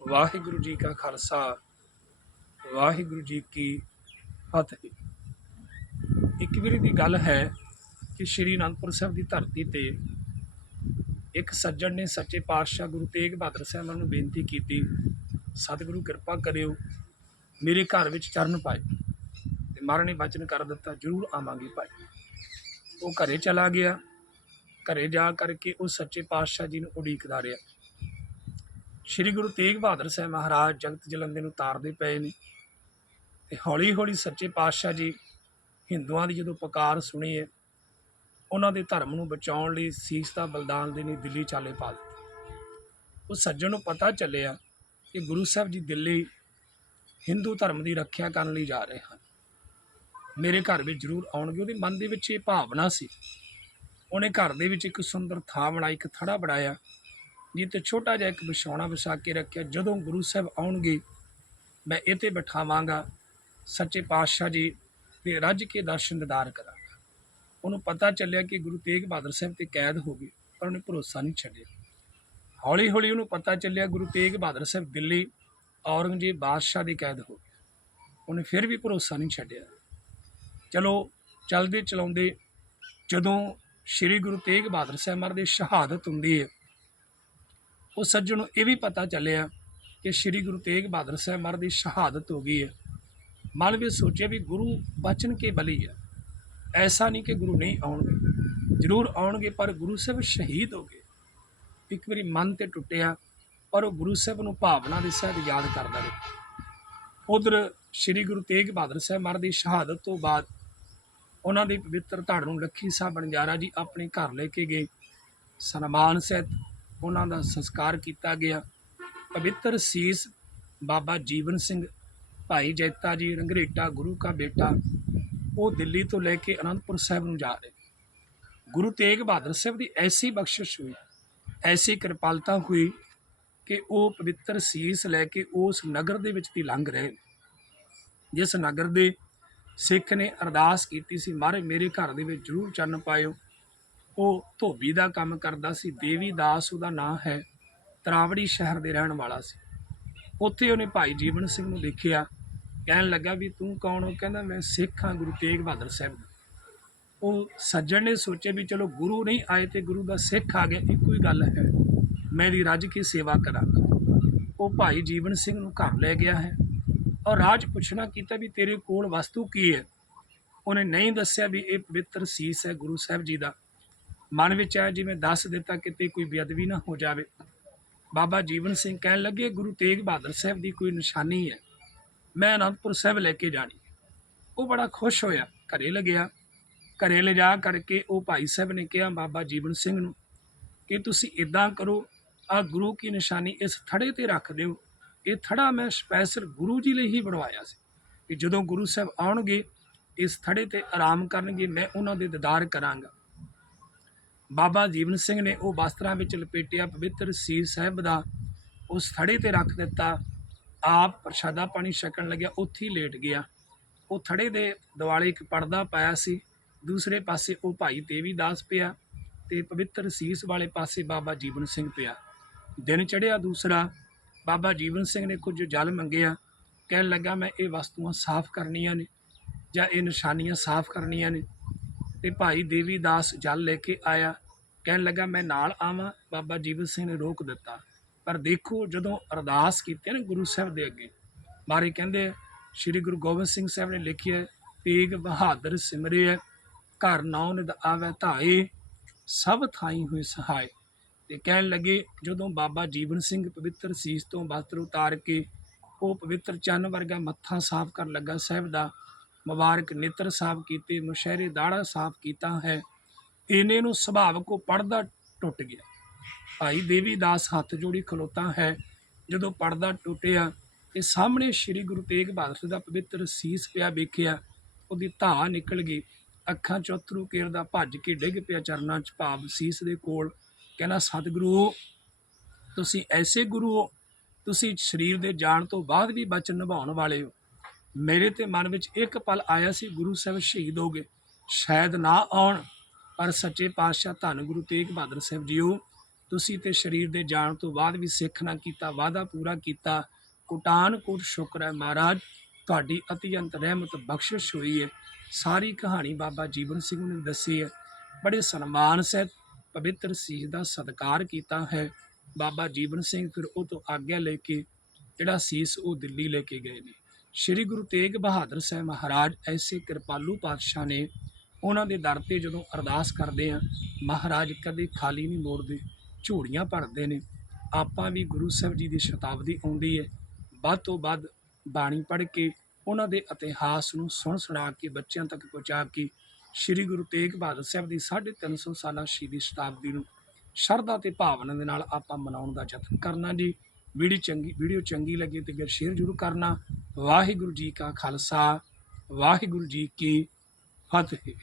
ਵਾਹਿਗੁਰੂ ਜੀ ਕਾ ਖਾਲਸਾ, ਵਾਹਿਗੁਰੂ ਜੀ ਕੀ ਫਤਿਹ। ਇੱਕ ਵਾਰੀ ਦੀ ਗੱਲ ਹੈ ਕਿ ਸ਼੍ਰੀ ਅਨੰਦਪੁਰ ਸਾਹਿਬ ਦੀ ਧਰਤੀ ਤੇ ਇੱਕ ਸੱਜਣ ਨੇ ਸੱਚੇ ਪਾਤਸ਼ਾਹ ਗੁਰੂ ਤੇਗ ਬਹਾਦਰ ਸਾਹਿਬ ਨੂੰ ਬੇਨਤੀ ਕੀਤੀ, ਸਤਿਗੁਰੂ ਕਿਰਪਾ ਕਰਿਓ, ਮੇਰੇ ਘਰ ਵਿੱਚ ਚਰਨ ਪਾਏ ਤੇ ਮਹਾਰਾਜ ਨੇ ਵਚਨ ਕਰ ਦਿੱਤਾ, ਜ਼ਰੂਰ ਆਵਾਂਗੇ ਭਾਈ। ਉਹ ਘਰੇ ਚਲਾ ਗਿਆ, ਘਰੇ ਜਾ ਕਰਕੇ ਉਹ ਸੱਚੇ ਪਾਤਸ਼ਾਹ ਜੀ ਨੂੰ ਉਡੀਕਦਾ ਰਿਹਾ। ਸ਼੍ਰੀ ਗੁਰੂ ਤੇਗ ਬਹਾਦਰ ਸਾਹਿਬ ਮਹਾਰਾਜ ਜਗਤ ਜਲੰਦੇ ਨੂੰ ਤਾਰਦੇ ਪਏ ਨੇ ਤੇ ਹੌਲੀ ਹੌਲੀ ਸੱਚੇ ਪਾਤਸ਼ਾਹ ਜੀ ਹਿੰਦੂਆਂ ਦੀ ਜਦੋਂ ਪੁਕਾਰ ਸੁਣੀ ਹੈ, ਉਹਨਾਂ ਦੇ ਧਰਮ ਨੂੰ ਬਚਾਉਣ ਲਈ ਸੀਸ ਦਾ ਬਲਿਦਾਨ ਦੇਣੀ ਦਿੱਲੀ ਚਾਲੇ ਪਾ ਦਿੱਤੇ। ਉਹ ਸੱਜਣ ਨੂੰ ਪਤਾ ਚੱਲਿਆ ਕਿ ਗੁਰੂ ਸਾਹਿਬ ਜੀ ਦਿੱਲੀ ਹਿੰਦੂ ਧਰਮ ਦੀ ਰੱਖਿਆ ਕਰਨ ਲਈ ਜਾ ਰਹੇ ਹਨ। ਮੇਰੇ ਘਰ ਵਿੱਚ ਜ਼ਰੂਰ ਆਉਣਗੇ, ਉਹਦੇ ਮਨ ਦੇ ਵਿੱਚ ਇਹ ਭਾਵਨਾ ਸੀ। ਉਹਨੇ ਘਰ ਦੇ ਵਿੱਚ ਇੱਕ ਸੁੰਦਰ ਥਾਂ ਬਣਾਈ, ਇੱਕ ਥੜਾ ਬਣਾਇਆ। ਜਿੱਤੇ ਛੋਟਾ ਜਿਹਾ ਇੱਕ ਵਿਛਾਉਣਾ ਵਿਛਾ ਕੇ ਰੱਖਿਆ। ਜਦੋਂ ਗੁਰੂ ਸਾਹਿਬ ਆਉਣਗੇ, ਮੈਂ ਇੱਥੇ ਬਿਠਾਵਾਂਗਾ, ਸੱਚੇ ਪਾਤਸ਼ਾਹ ਜੀ ਦੇ ਰੱਜ ਕੇ ਦਰਸ਼ਨ ਦਿਦਾਰ ਕਰਾਂਗਾ। ਉਹਨੂੰ ਪਤਾ ਚੱਲਿਆ ਕਿ ਗੁਰੂ ਤੇਗ ਬਹਾਦਰ ਸਾਹਿਬ ਤੇ ਕੈਦ ਹੋ ਗਏ, ਪਰ ਉਹਨੇ ਭਰੋਸਾ ਨਹੀਂ ਛੱਡਿਆ। ਹੌਲੀ ਹੌਲੀ ਉਹਨੂੰ ਪਤਾ ਚੱਲਿਆ, ਗੁਰੂ ਤੇਗ ਬਹਾਦਰ ਸਾਹਿਬ ਦਿੱਲੀ ਔਰੰਗਜ਼ੇਬ ਬਾਦਸ਼ਾਹ ਦੀ ਕੈਦ ਹੋ ਗਏ। ਉਹਨੇ ਫਿਰ ਵੀ ਭਰੋਸਾ ਨਹੀਂ ਛੱਡਿਆ। ਚਲੋ ਚੱਲਦੇ ਚਲਾਉਂਦੇ ਜਦੋਂ ਸ੍ਰੀ ਗੁਰੂ ਤੇਗ ਬਹਾਦਰ ਸਾਹਿਬ ਮਹਾਰਾਜ ਦੀ ਸ਼ਹਾਦਤ ਹੁੰਦੀ ਹੈ ਉਹ ਸੱਜਣ ਨੂੰ ਇਹ ਵੀ ਪਤਾ ਚੱਲਿਆ ਕਿ ਸ੍ਰੀ ਗੁਰੂ ਤੇਗ ਬਹਾਦਰ ਸਾਹਿਬ ਮਹਾਰਾਜ ਦੀ ਸ਼ਹਾਦਤ ਹੋ ਗਈ ਹੈ। ਮਨ ਵਿੱਚ ਸੋਚਿਆ ਵੀ ਗੁਰੂ ਬਚਨ ਕੇ ਬਲੀ ਹੈ। ਐਸਾ ਨਹੀਂ ਕਿ ਗੁਰੂ ਨਹੀਂ ਆਉਣਗੇ। ਜ਼ਰੂਰ ਆਉਣਗੇ, ਪਰ ਗੁਰੂ ਸਾਹਿਬ ਸ਼ਹੀਦ ਹੋ ਗਏ। ਇੱਕ ਵਾਰੀ ਮਨ ਤੇ ਟੁੱਟਿਆ, ਪਰ ਉਹ ਗੁਰੂ ਸਾਹਿਬ ਨੂੰ ਭਾਵਨਾ ਦੇ ਸਹਿਤ ਯਾਦ ਕਰਦਾ ਰਿਹਾ। ਉਧਰ ਸ੍ਰੀ ਗੁਰੂ ਤੇਗ ਬਹਾਦਰ ਸਾਹਿਬ ਮਹਾਰਾਜ ਦੀ ਸ਼ਹਾਦਤ ਤੋਂ ਬਾਅਦ ਉਹਨਾਂ ਦੀ ਪਵਿੱਤਰ ਧੜ ਨੂੰ ਲੱਖੀ ਸਾਹਿਬ ਬਣਜਾਰਾ ਜੀ ਆਪਣੇ ਘਰ ਲੈ ਕੇ ਗਏ। ਸਨਮਾਨ ਸਹਿਤ ਉਹਨਾਂ ਦਾ ਸੰਸਕਾਰ ਕੀਤਾ ਗਿਆ। ਪਵਿੱਤਰ ਸੀਸ ਬਾਬਾ ਜੀਵਨ ਸਿੰਘ, ਭਾਈ ਜੈਤਾ ਜੀ, ਰੰਗਰੇਟਾ, ਗੁਰੂ ਕਾ ਬੇਟਾ, ਉਹ ਦਿੱਲੀ ਤੋਂ ਲੈ ਕੇ ਅਨੰਦਪੁਰ ਸਾਹਿਬ ਨੂੰ ਜਾ ਰਹੇ। ਗੁਰੂ ਤੇਗ ਬਹਾਦਰ ਸਾਹਿਬ ਦੀ ਐਸੀ ਬਖਸ਼ਿਸ਼ ਹੋਈ, ਐਸੀ ਕਿਰਪਾਲਤਾ ਹੋਈ ਕਿ ਉਹ ਪਵਿੱਤਰ ਸੀਸ ਲੈ ਕੇ ਉਸ ਨਗਰ ਦੇ ਵਿੱਚ ਦੀ ਲੰਘ ਰਹੇ। ਜਿਸ ਨਗਰ ਦੇ ਸਿੱਖ ਨੇ ਅਰਦਾਸ ਕੀਤੀ ਸੀ, ਮਹਾਰਾਜ, ਮੇਰੇ ਘਰ ਦੇ ਵਿੱਚ ਜ਼ਰੂਰ ਚੰਨ ਪਾਇਓ। ਉਹ ਧੋਬੀ ਦਾ ਕੰਮ ਕਰਦਾ ਸੀ, ਦੇਵੀ ਦਾਸ ਉਹਦਾ ਨਾਂ ਹੈ, ਤਰਾਵੜੀ ਸ਼ਹਿਰ ਦੇ ਰਹਿਣ ਵਾਲਾ ਸੀ। ਉੱਥੇ ਉਹਨੇ ਭਾਈ ਜੀਵਨ ਸਿੰਘ ਨੂੰ ਦੇਖਿਆ, ਕਹਿਣ ਲੱਗਾ ਵੀ ਤੂੰ ਕੌਣ ਹੋ? ਕਹਿੰਦਾ, ਮੈਂ ਸਿੱਖ ਹਾਂ ਗੁਰੂ ਤੇਗ ਬਹਾਦਰ ਸਾਹਿਬ ਦਾ। ਉਹ ਸੱਜਣ ਨੇ ਸੋਚਿਆ ਵੀ ਚਲੋ ਗੁਰੂ ਨਹੀਂ ਆਏ ਤੇ ਗੁਰੂ ਦਾ ਸਿੱਖ ਆ ਗਿਆ, ਇੱਕੋ ਹੀ ਗੱਲ ਹੈ, ਮੈਂ ਇਹਦੀ ਰੱਜ ਕੇ ਸੇਵਾ ਕਰਾਂਗਾ। ਉਹ ਭਾਈ ਜੀਵਨ ਸਿੰਘ ਨੂੰ ਘਰ ਲੈ ਗਿਆ ਹੈ ਔਰ ਰਾਜ ਪੁੱਛਣਾ ਕੀਤਾ ਵੀ ਤੇਰੇ ਕੋਲ ਵਸਤੂ ਕੀ ਹੈ? ਉਹਨੇ ਨਹੀਂ ਦੱਸਿਆ ਵੀ ਇਹ ਪਵਿੱਤਰ ਸੀਸ ਹੈ ਗੁਰੂ ਸਾਹਿਬ ਜੀ ਦਾ। ਮਨ ਵਿੱਚ ਆਇਆ ਜਿਵੇਂ ਦੱਸ ਦਿੱਤਾ ਕਿਤੇ ਕੋਈ ਬੇਅਦਬੀ ਨਾ ਹੋ ਜਾਵੇ। ਬਾਬਾ ਜੀਵਨ ਸਿੰਘ ਕਹਿਣ ਲੱਗੇ, ਗੁਰੂ ਤੇਗ ਬਹਾਦਰ ਸਾਹਿਬ ਦੀ ਕੋਈ ਨਿਸ਼ਾਨੀ ਹੈ। ਮੈਂ ਅਨੰਦਪੁਰ ਸਾਹਿਬ ਲੈ ਕੇ ਜਾਣੀ ਉਹ ਬੜਾ ਖੁਸ਼ ਹੋਇਆ, ਘਰੇ ਲੱਗਿਆ। ਘਰੇ ਲਿਜਾ ਕਰਕੇ ਉਹ ਭਾਈ ਸਾਹਿਬ ਨੇ ਕਿਹਾ, ਬਾਬਾ ਜੀਵਨ ਸਿੰਘ ਨੂੰ, ਕਿ ਤੁਸੀਂ ਇਦਾਂ ਕਰੋ, ਆ ਗੁਰੂ ਕੀ ਨਿਸ਼ਾਨੀ ਇਸ ਥੜੇ ਤੇ ਰੱਖ ਦਿਓ। ਇਹ ਥੜਾ ਮੈਂ ਸਪੈਸ਼ਲ ਗੁਰੂ ਜੀ ਲਈ ਹੀ ਬਣਵਾਇਆ ਸੀ ਕਿ ਜਦੋਂ ਗੁਰੂ ਸਾਹਿਬ ਆਉਣਗੇ, ਇਸ ਥੜੇ ਤੇ ਆਰਾਮ ਕਰਨਗੇ, ਮੈਂ ਉਹਨਾਂ ਦੇ ਦੀਦਾਰ ਕਰਾਂਗਾ। ਬਾਬਾ ਜੀਵਨ ਸਿੰਘ ਨੇ ਉਹ ਵਸਤਰਾਂ ਵਿੱਚ ਲਪੇਟਿਆ ਪਵਿੱਤਰ ਸੀਰ ਸਾਹਿਬ ਦਾ ਉਸ ਥੜੇ ਤੇ ਰੱਖ ਦਿੱਤਾ। ਆਪ ਪ੍ਰਸ਼ਾਦਾ ਪਾਣੀ ਛਕਣ ਲੱਗਿਆ, ਉੱਥੇ ਹੀ ਲੇਟ ਗਿਆ। ਉਹ ਥੜੇ ਦੇ ਦਿਵਾਲੇ ਇੱਕ ਪਰਦਾ ਪਾਇਆ ਸੀ। ਦੂਸਰੇ ਪਾਸੇ ਉਹ ਭਾਈ ਦੇਵੀ ਦਾਸ ਪਿਆ ਤੇ ਪਵਿੱਤਰ ਸੀਸ ਵਾਲੇ ਪਾਸੇ ਬਾਬਾ ਜੀਵਨ ਸਿੰਘ ਪਿਆ। ਦਿਨ ਚੜਿਆ ਦੂਸਰਾ। ਬਾਬਾ ਜੀਵਨ ਸਿੰਘ ਨੇ ਕੁਝ ਜਲ ਮੰਗਿਆ। ਕਹਿਣ ਲੱਗਾ, ਮੈਂ ਇਹ ਵਸਤੂਆਂ ਸਾਫ਼ ਕਰਨੀਆਂ ਨੇ ਜਾਂ ਇਹ ਨਿਸ਼ਾਨੀਆਂ ਸਾਫ਼ ਕਰਨੀਆਂ ਨੇ? ਤੇ ਭਾਈ ਦੇਵੀ ਦਾਸ ਜਲ ਲੈ ਕੇ ਆਇਆ। ਕਹਿਣ ਲੱਗਾ, ਮੈਂ ਨਾਲ ਆਵਾਂ। ਬਾਬਾ ਜੀਵਨ ਸਿੰਘ ਨੇ ਰੋਕ ਦਿੱਤਾ। ਪਰ ਦੇਖੋ, ਜਦੋਂ ਅਰਦਾਸ ਕੀਤੀ ਨਾ ਗੁਰੂ ਸਾਹਿਬ ਦੇ ਅੱਗੇ, ਮਾਰੇ ਕਹਿੰਦੇ, ਸ੍ਰੀ ਗੁਰੂ ਗੋਬਿੰਦ ਸਿੰਘ ਸਾਹਿਬ ਨੇ ਲਿਖਿਆ ਤੇਗ ਬਹਾਦਰ ਸਿਮਰਿਆ ਘਰ ਨਾਉ ਨਿਦ ਆਵੈ ਧਾਏ, ਸਭ ਥਾਈ ਹੋਏ ਸਹਾਇ ਤੇ ਕਹਿਣ ਲੱਗੇ, ਜਦੋਂ ਬਾਬਾ ਜੀਵਨ ਸਿੰਘ ਪਵਿੱਤਰ ਸੀਸ ਤੋਂ ਵਸਤਰ ਉਤਾਰ ਕੇ, ਉਹ ਪਵਿੱਤਰ ਚੰਨ ਵਰਗਾ ਮੱਥਾ ਸਾਫ਼ ਕਰਨ ਲੱਗਾ, ਸਾਹਿਬ ਦਾ ਮੁਬਾਰਕ ਨੇਤਰ ਸਾਫ਼ ਕੀਤੇ, ਮੁਸ਼ਹਿਰੇ ਦਾੜਾ ਸਾਫ਼ ਕੀਤਾ ਹੈ। ਇਹਨੇ ਨੂੰ ਸੁਭਾਵਕ ਉਹ ਪੜਦਾ ਟੁੱਟ ਗਿਆ। ਭਾਈ ਦੇਵੀ ਦਾਸ ਹੱਥ ਜੋੜੀ ਖਲੋਤਾ ਹੈ। ਜਦੋਂ ਪਰਦਾ ਟੁੱਟਿਆ, ਤੇ ਸਾਹਮਣੇ ਸ੍ਰੀ ਗੁਰੂ ਤੇਗ ਬਹਾਦਰ ਦਾ ਪਵਿੱਤਰ ਸੀਸ ਪਿਆ ਵੇਖਿਆ, ਉਹਦੀ ਧਾਹ ਨਿਕਲ ਗਈ। ਅੱਖਾਂ ਚੋਂ ਅਥਰੂ ਕੇਰਦਾ ਭੱਜ ਕੇ ਡਿੱਗ ਪਿਆ ਚਰਨਾਂ 'ਚ ਭਾਵ ਸੀਸ ਦੇ ਕੋਲ। ਕਹਿੰਦਾ, ਸਤਿਗੁਰੂ, ਤੁਸੀਂ ਐਸੇ ਗੁਰੂ ਹੋ। ਤੁਸੀਂ ਸਰੀਰ ਦੇ ਜਾਣ ਤੋਂ ਬਾਅਦ ਵੀ ਬਚਨ ਨਿਭਾਉਣ ਵਾਲੇ ਹੋ। ਮੇਰੇ ਤੇ ਮਨ ਵਿੱਚ ਇੱਕ ਪਲ ਆਇਆ ਸੀ, ਗੁਰੂ ਸਾਹਿਬ ਸ਼ਹੀਦ ਹੋ ਗਏ। ਸ਼ਾਇਦ ਨਾ ਆਉਣ, ਪਰ ਸੱਚੇ ਪਾਤਸ਼ਾਹ ਧੰਨ ਗੁਰੂ ਤੇਗ ਬਹਾਦਰ ਸਾਹਿਬ ਜੀਓ। ਤੁਸੀਂ ਤੇ ਸਰੀਰ ਦੇ ਜਾਣ ਤੋਂ ਬਾਅਦ ਵੀ ਸਿੱਖ ਨਾ ਕੀਤਾ, ਵਾਅਦਾ ਪੂਰਾ ਕੀਤਾ। ਕੁਟਾਨ ਕੋਟ ਸ਼ੁਕਰ ਹੈ ਮਹਾਰਾਜ, ਤੁਹਾਡੀ ਅਤਿਅੰਤ ਰਹਿਮਤ ਬਖਸ਼ਿਸ਼ ਹੋਈ ਹੈ। ਸਾਰੀ ਕਹਾਣੀ ਬਾਬਾ ਜੀਵਨ ਸਿੰਘ ਨੇ ਦੱਸੀ ਹੈ। ਬੜੇ ਸਨਮਾਨ ਸਹਿਤ ਪਵਿੱਤਰ ਸੀਸ ਦਾ ਸਤਿਕਾਰ ਕੀਤਾ ਹੈ। ਬਾਬਾ ਜੀਵਨ ਸਿੰਘ ਫਿਰ ਉਹ ਤੋਂ ਆਗਿਆ ਲੈ ਕੇ, ਜਿਹੜਾ ਸੀਸ ਉਹ ਦਿੱਲੀ ਲੈ ਕੇ ਗਏ ਨੇ। ਸ੍ਰੀ ਗੁਰੂ ਤੇਗ ਬਹਾਦਰ ਸਾਹਿਬ ਮਹਾਰਾਜ ਐਸੇ ਕਿਰਪਾਲੂ ਪਾਤਸ਼ਾਹ ਨੇ ਉਹਨਾਂ ਦੇ ਦਰ ਤੇ ਜਦੋਂ ਅਰਦਾਸ ਕਰਦੇ ਆ, ਮਹਾਰਾਜ ਕਦੇ ਖਾਲੀ ਨਹੀਂ ਮੋੜਦੇ, ਝੂੜੀਆਂ ਭਰਦੇ ਨੇ। ਆਪਾਂ ਵੀ ਗੁਰੂ ਸਾਹਿਬ ਜੀ ਦੀ ਸ਼ਤਾਬਦੀ ਆਉਂਦੀ ਹੈ ਵੱਧ ਤੋਂ ਵੱਧ ਬਾਣੀ ਪੜ੍ਹ ਕੇ ਉਹਨਾਂ ਦੇ ਇਤਿਹਾਸ ਨੂੰ ਸੁਣ ਸੁਣਾ ਕੇ, ਬੱਚਿਆਂ ਤੱਕ ਪਹੁੰਚਾ ਕੇ ਸ੍ਰੀ ਗੁਰੂ ਤੇਗ ਬਹਾਦਰ ਸਾਹਿਬ ਦੀ 350 ਸਾਲਾ ਸ਼ਹੀਦੀ ਸ਼ਤਾਬਦੀ ਨੂੰ ਸ਼ਰਧਾ ਤੇ ਭਾਵਨਾ ਦੇ ਨਾਲ ਆਪਾਂ ਮਨਾਉਣ ਦਾ ਯਤਨ ਕਰਨਾ ਜੀ। ਵੀਡੀਓ ਚੰਗੀ ਵੀਡੀਓ ਚੰਗੀ ਲੱਗੇ ਤੇ ਫਿਰ ਸ਼ੇਅਰ ਜ਼ਰੂਰ ਕਰਨਾ। ਵਾਹਿਗੁਰੂ ਜੀ ਕਾ ਖਾਲਸਾ, ਵਾਹਿਗੁਰੂ ਜੀ ਕੀ ਫਤਿਹ।